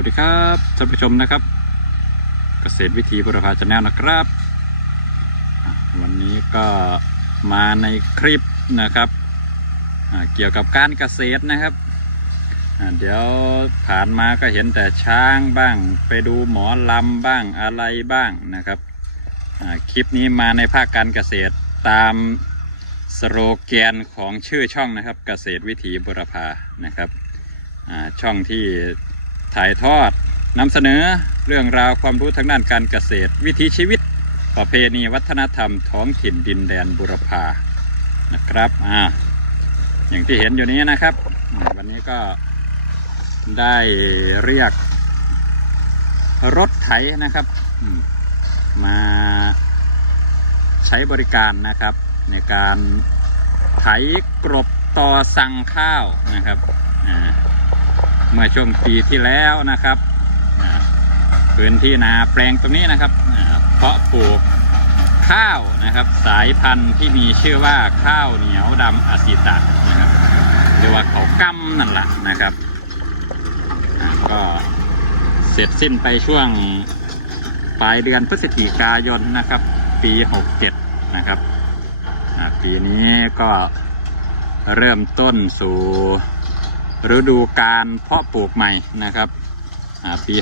วัสดีครับท่านผู้ชมนะครับ เกษตรวิถีบุรพาชาแนลนะครับ วันนี้ก็มาในคลิปนะครับเกี่ยวกับการเกษตรนะครับเดี๋ยวผ่านมาก็เห็นแต่ช้างบ้าง ไปดูหมอลำบ้างอะไรบ้างนะครับคลิปนี้มาในภาคการเกษตรตามสโลแกนของชื่อช่องนะครับ เกษตรวิถีบุรพานะครับช่องที่ ถ่ายทอดนำเสนอเรื่องราวความรู้ทางด้านการเกษตร วิถีชีวิต ประเพณีวัฒนธรรมท้องถิ่นดินแดนบุรพานะครับอ่าอย่างที่เห็นอยู่นี้นะครับ วันนี้ก็ได้เรียกรถไถนะครับ มาใช้บริการนะครับ ในการไถกรบต่อสั่งข้าวนะครับอ่า เมื่อช่วงปีที่แล้วนะครับพื้นที่นาแปลงตรงนี้นะครับเพาะปลูกข้าวนะครับ สายพันธุ์ที่มีชื่อว่าข้าวเหนียวดำอสิตะนะครับหรือว่าเขากำนั่นแหละนะครับก็เสร็จสิ้นไปช่วงปลายเดือนพฤศจิกายนนะครับ ปี 67 นะครับปีนี้ก็เริ่มต้นสู่ ฤดูการเพาะปลูกใหม่นะครับปี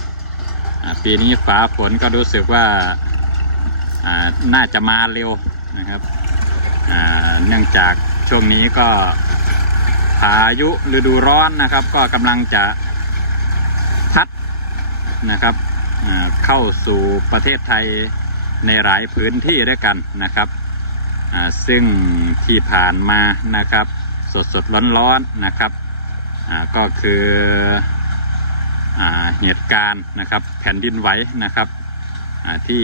68อ่าปีนี้ฟ้าฝนก็รู้สึกว่าน่าจะมาเร็วนะครับเนื่องจากช่วงนี้ก็พายุฤดูร้อนนะครับ ก็กำลังจะพัดนะครับเข้าสู่ประเทศไทยในหลายพื้นที่ด้วยกันนะครับซึ่งที่ผ่านมานะครับ สดสดร้อนร้อนๆนะครับอ่าก็คืออ่าเหตุการณ์นะครับแผ่นดินไหวนะครับอ่าที่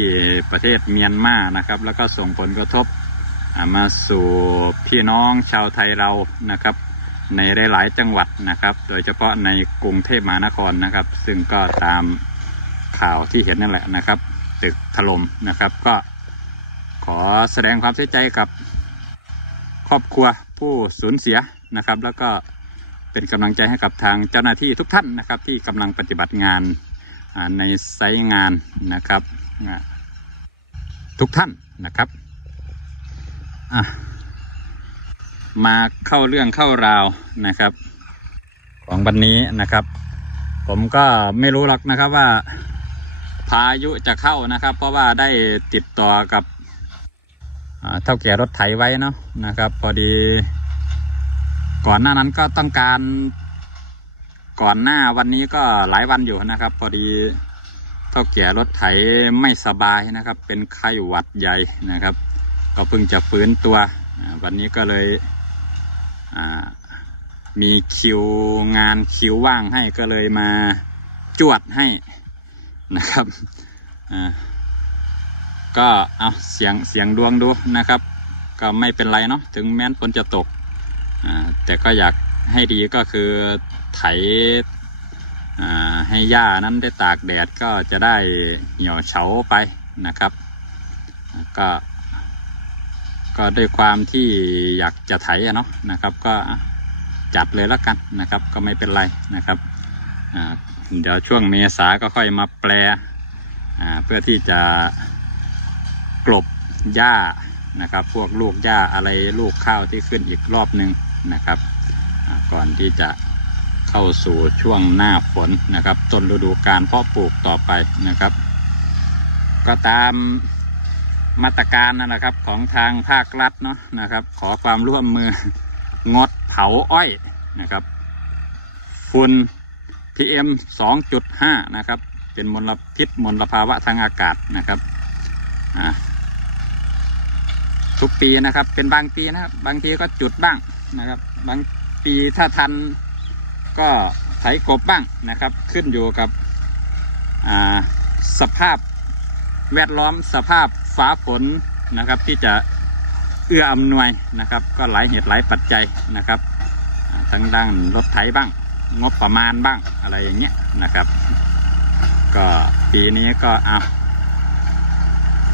ประเทศเมียนมานะครับ แล้วก็ส่งผลกระทบอ่ามาสู่พี่น้องชาวไทยเรานะครับ ในหลาย ๆ จังหวัดนะครับ โดยเฉพาะในกรุงเทพมหานครนะครับ ซึ่งก็ตามข่าวที่เห็นนั่นแหละนะครับ ตึกถล่มนะครับก็ขอแสดงความเสียใจกับครอบครัว ผู้สูญเสียนะครับ แล้วก็เป็นกำลังใจให้กับทางเจ้าหน้าที่ทุกท่านนะครับ ที่กำลังปฏิบัติงานในไซต์งานนะครับทุกท่านนะครับมาเข้าเรื่องเข้าราวนะครับ ของวันนี้นะครับ ผมก็ไม่รู้หรอกนะครับว่าพายุจะเข้านะครับ เพราะว่าได้ติดต่อกับ เท่าแก่รถไถไว้เนาะนะครับ พอดี ก่อนหน้านั้นก็ต้องการ ก่อนหน้าวันนี้ก็หลายวันอยู่นะครับ พอดีเท่าแก่รถไถไม่สบายนะครับ เป็นไข้หวัดใหญ่นะครับ ก็เพิ่งจะฟื้นตัว วันนี้ก็เลยมีคิวงานคิวว่างให้ก็เลยมาจวดให้นะครับอ่า ก็เอาเสียงเสียงดวงดูนะครับ ก็ไม่เป็นไรเนาะถึงแม้นฝนจะตกแต่ก็อยากให้ดีก็คือไถอให้หญ้านั้นได้ตากแดดก็จะได้เหี่ยวเฉาไปนะครับก็ก็ด้วยความที่อยากจะไถเนาะนะครับ ก็จัดเลยแล้วกันนะครับ ก็ไม่เป็นไรนะครับเดี๋ยวช่วงเมษาก็ค่อยมาแปลเพื่อที่จะ กลบหญ้านะครับ พวกลูกหญ้าอะไรลูกข้าวที่ขึ้นอีกรอบหนึ่งนะครับ ก่อนที่จะเข้าสู่ช่วงหน้าฝนนะครับต้นฤดูการเพาะปลูกต่อไปนะครับ ก็ตามมาตรการนะครับของทางภาครัฐเนาะนะครับ ขอความร่วมมืองดเผาอ้อยนะครับฝุ่น PM 2.5 นะครับ เป็นมลพิษมลภาวะทางอากาศนะครับอ่า ทุกปีนะครับ เป็นบางปีนะครับ บางทีก็จุดบ้างนะครับ บางปีถ้าทันก็ไถกบบ้างนะครับ ขึ้นอยู่กับสภาพแวดล้อมสภาพฟ้าฝนนะครับ ที่จะเอื้ออำนวยนะครับ ก็หลายเหตุหลายปัจจัยนะครับทั้งด้านรถไถบ้าง งบประมาณบ้างอะไรอย่างเงี้ยนะครับ ก็ปีนี้ก็เอา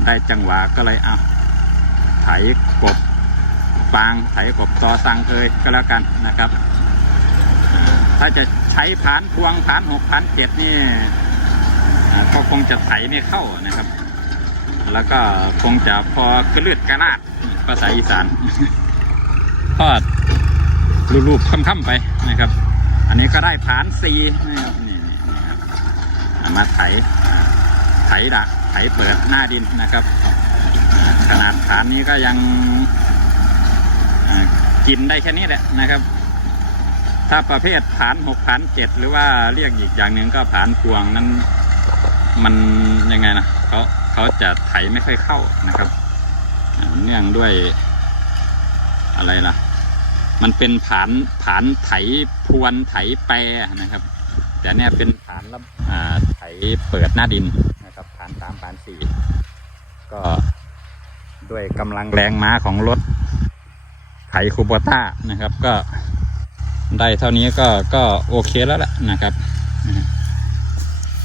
ได้จังหวะก็เลยเอา ไถกบฟางไถกบตอสังเอยก็แล้วกันนะครับ ถ้าจะใช้ผานพวงผานหกผานเจ็ดนี่ก็คงจะไถไม่เข้านะครับ แล้วก็คงจะพอกระเลือดกระลาดภาษาอีสานทอดรูปๆค่ำๆไปนะครับ อันนี้ก็ได้ผานซีนะครับนี่นี่นี่ครับเอามาไถไถดะไถเปิดหน้าดินนะครับ ขนาดผานนี้ก็ยังกินได้แค่นี้แหละนะครับ ถ้าประเภทผานหกผานเจ็ดหรือว่าเรียกอีกอย่างหนึ่งก็ผานพวงนั้นมันยังไงนะเขาเขาจะไถไม่ค่อยเข้านะครับ เนื่องด้วยอะไรล่ะ มันเป็นผานผานไถพวนไถแปรนะครับ แต่เนี่ยเป็นผานรับไถเปิดหน้าดินนะครับผานสามผานสี่ก็ ด้วยกำลังแรงม้าของรถไถคูโบต้านะครับ ก็ได้เท่านี้ก็ก็โอเคแล้วล่ะนะครับ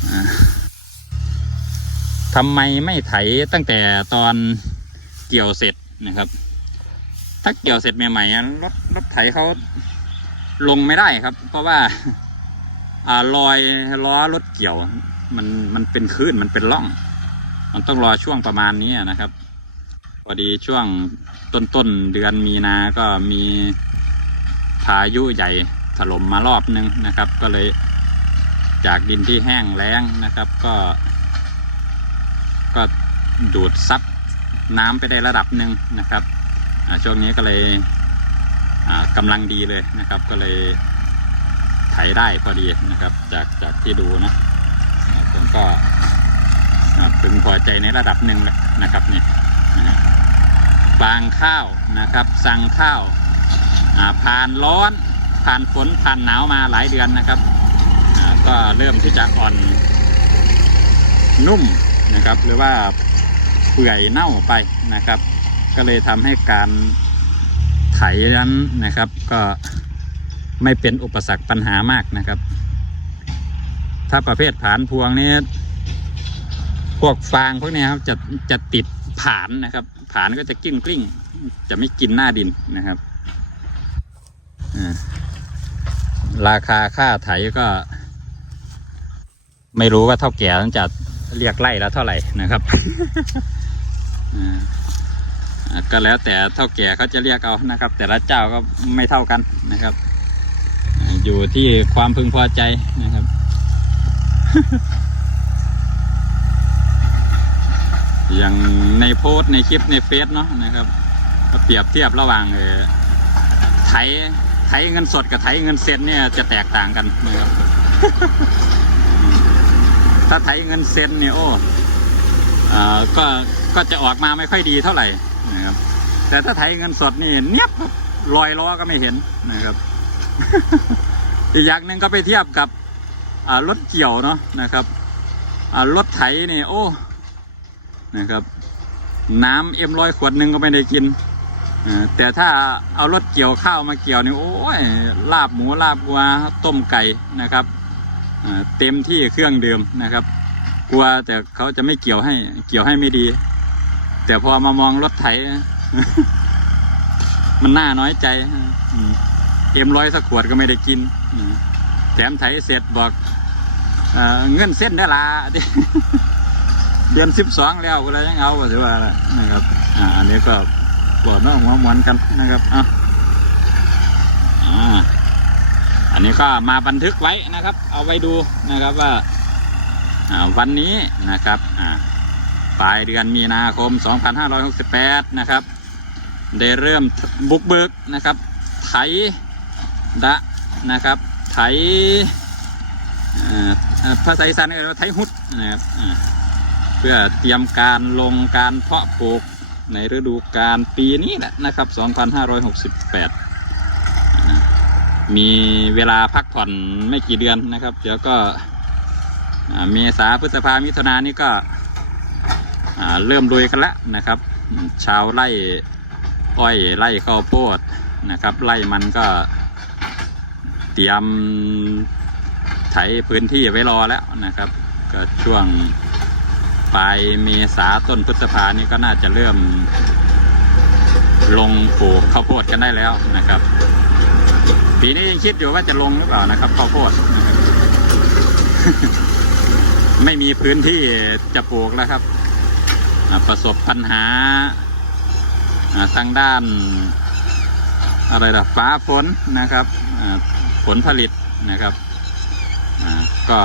อ่าทำไมไม่ไถตั้งแต่ตอนเกี่ยวเสร็จนะครับ ถ้าเกี่ยวเสร็จใหม่ๆอะรถรถไถเขาลงไม่ได้ครับ เพราะว่าอ่ารอยล้อรถเกี่ยว มันมันเป็นคลื่นมันเป็นร่อง มันต้องรอช่วงประมาณนี้นะครับ อดีช่วงต้นต้นเดือนมีนาก็มีพายุใหญ่ถล่มมารอบนึงนะครับ ก็เลยจากดินที่แห้งแล้งนะครับ ก็ ก็ดูดซับน้ำไปได้ระดับหนึ่งนะครับช่วงนี้ก็เลยกำลังดีเลยนะครับ ก็เลยไถได้พอดีนะครับ จากจากที่ดูนะผมก็พึงพอใจในระดับหนึ่งแหละนะครับนี่นะฮะ ฟางข้าวนะครับ สั่งข้าวผ่านร้อนผ่านฝนผ่านหนาวมาหลายเดือนนะครับ ก็เริ่มที่จะอ่อนนุ่มนะครับ หรือว่าเปื่อยเน่าไปนะครับ ก็เลยทำให้การไถนั้นนะครับ ก็ไม่เป็นอุปสรรคปัญหามากนะครับ ถ้าประเภทผานพวงนี้พวกฟางพวกนี้ครับจะจะติด ผานนะครับ ผานก็จะกิ้งกลิ้ง จะไม่กินหน้าดินนะครับ ราคาค่าไถก็ ไม่รู้ว่าเท่าแก่ต้องจะเรียกไล่แล้วเท่าไหร่นะครับก็แล้วแต่เท่าแก่เขาจะเรียกเอานะครับ แต่ละเจ้าก็ไม่เท่ากันนะครับ อยู่ที่ความพึงพอใจนะครับ อย่างในโพสต์ในคลิปในเฟซเนาะนะครับก็เปรียบเทียบระหว่างเออไถไถเงินสดกับไถเงินเซ็นเนี่ยจะแตกต่างกันนะครับถ้าไถเงินเซ็นเนี่ยโอ้เอ่อก็ก็จะออกมาไม่ค่อยดีเท่าไหร่นะครับ แต่ถ้าไถเงินสดนี่เนียบครับรอยล้อก็ไม่เห็นนะครับ อีกอย่างหนึ่งก็ไปเทียบกับรถเกี่ยวเนาะนะครับรถไถนี่โอ้ นะครับน้ำเอ็มร้อยขวดหนึ่งก็ไม่ได้กินแต่ถ้าเอารถเกี่ยวข้าวมาเกี่ยวนี่โอ้ยลาบหมูลาบวัวต้มไก่นะครับเต็มที่เครื่องเดื่มนะครับ กลัวแต่เขาจะไม่เกี่ยวให้เกี่ยวให้ไม่ดี แต่พอมามองรถไถ มันน่าน้อยใจเอ็มร้อยสักขวดก็ไม่ได้กินแถมไถเสร็จบอกเอเงินเส้นได้ละ เดือนสิบสองแล้วก็เลยยังเอาถือว่านะครับอ่าอันนี้ก็ปวดน้องหัวหมวนกันนะครับอะอ่าอันนี้ก็มาบันทึกไว้นะครับ เอาไว้ดูนะครับว่าอ่าวันนี้นะครับอ่าปลายเดือนมีนาคม 2568 นะครับ ได้เริ่มบุกเบิกนะครับ ไถดะนะครับ ไถอ่อเอ่อภาษาอีสานเรียกว่าไถหุดนะครับอ่า เพื่อเตรียมการลงการเพาะปลูกในฤดูกาลปีนี้แหละนะครับ 2568 มีเวลาพักผ่อนไม่กี่เดือนนะครับ เดี๋ยวก็เมษาพฤษภามิถุนานี่ก็เริ่มลุยกันแล้วนะครับ ชาวไร่อ้อยไร่ข้าวโพดนะครับ ไร่มันก็เตรียมไถพื้นที่ไว้รอแล้วนะครับ ก็ช่วง ปลายเมษาต้นพฤษภานี่ก็น่าจะเริ่ม ลงปลูกข้าวโพดกันได้แล้วนะครับ ปีนี้ยังคิดอยู่ว่าจะลงหรือเปล่านะครับข้าวโพด ไม่มีพื้นที่จะปลูกแล้วครับ ประสบปัญหาทางด้าน อะไรล่ะฟ้าฝนนะครับผลผลิตนะครับก็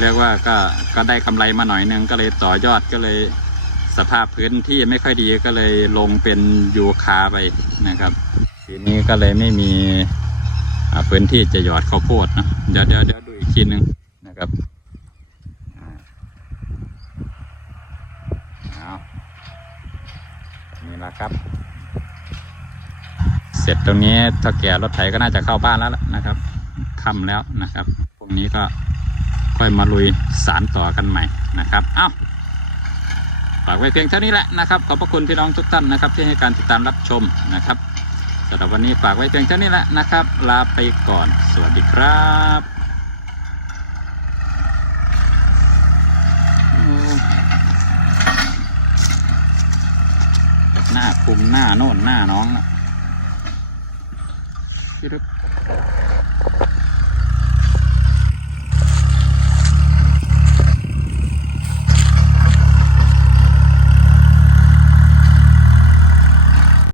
เรียกว่าก็ก็ได้กำไรมาหน่อยนึงก็เลยต่อยอดก็เลยสภาพพื้นที่ไม่ค่อยดีก็เลยลงเป็นยูคาไปนะครับทีนี้ก็เลยไม่มีพื้นที่จะหยอดข้าวโพดนะเดี๋ยวเดี๋ยวเดี๋ยวดูอีกทีหนึ่งนะครับเอานี่ละครับ เสร็จตรงนี้ถ้าแก่รถไถก็น่าจะเข้าบ้านแล้วนะครับค่ำแล้วนะครับพรุ่งนี้ก็ ค่อยมาลุยสารต่อกันใหม่นะครับเอ้าฝากไว้เพียงเท่านี้แหละนะครับ ขอบพระคุณพี่น้องทุกท่านนะครับ ที่ให้การติดตามรับชมนะครับสำหรับวันนี้ฝากไว้เพียงเท่านี้แหละนะครับ ลาไปก่อน สวัสดีครับหน้าคุมหน้าโน่นหน้าน้องนะ Get up.